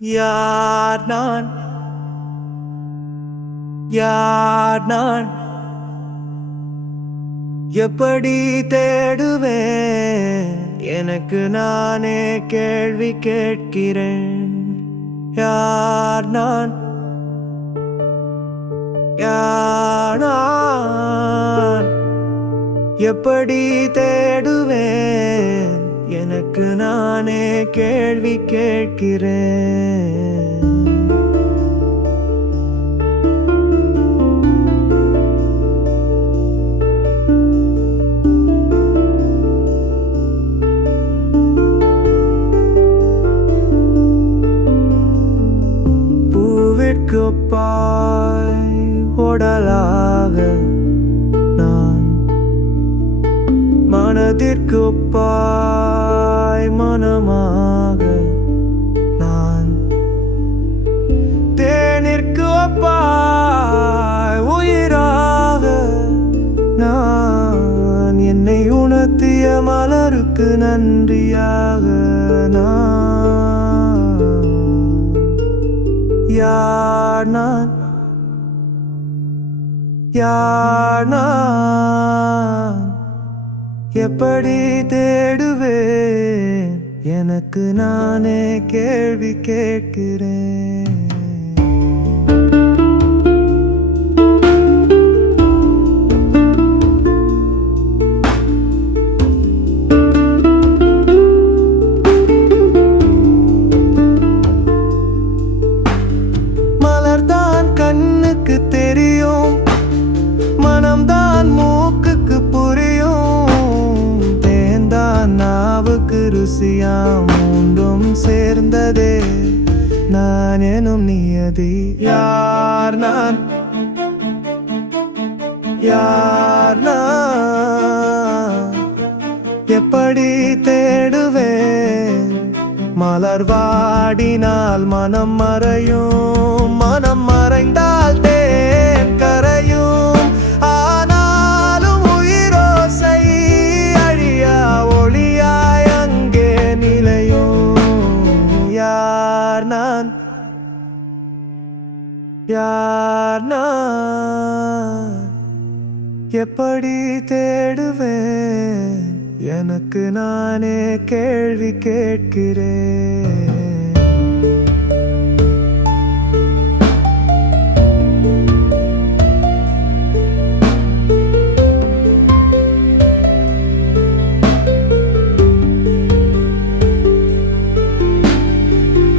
யார் நான் யார் நான் எப்படி தேடுவேன் எனக்கு நானே கேள்வி கேட்கிறேன் யார் நான் யார் நான் எப்படி தேடுவேன் எனக்கு நானே கேள்வி கேட்கிறேன் பூவிற்குப்பாய் உடலாக நான் மனதிற்குப்பாய் மனமாக நான் தேனிற்கு ஒப்பாய் உயிராக நான் என்னை உணர்த்திய மலருக்கு நன்றியாக நான் யார் நான் யார் நான் எப்படி தேடுவேன் எனக்கு நானே கேள்வி கேட்கிறேன் மலர்தான் கண்ணுக்கு தெரியும் மனம்தான் மூக்குக்கு புரியும் தேன்தான் நாவுக்கு ருசியா மூன்றும் சேர்ந்ததே நான் எனும் நியதி யார் நான் யார் நான் எப்படி தேடுவேன் மலர் வாடினால் மனம் மறையும் மனம் மறைந்தால் தேன் கரையும் ஆனாலும் உயிரோசை அழியா ஒளியாய் அங்கே நிலையும் யார் நான் யார் நான் எப்படி தேடுவேன் எனக்கு நானே கேள்வி கேட்கிறேன்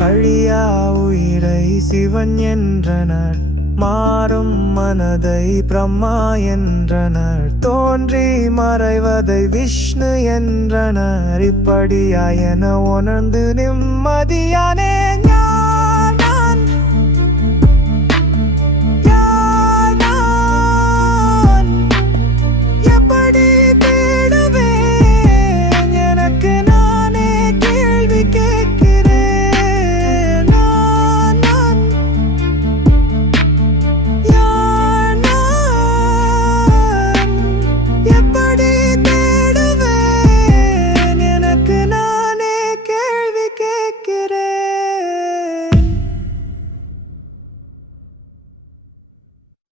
அழியா உயிரை சிவன் என்றனர் மாறும் மனதை பிரம்மா என்றனர் தோன்றி மறைவதை விஷ்ணு என்றனர் இப்படியா என உணர்ந்து நிம்மதியானேன்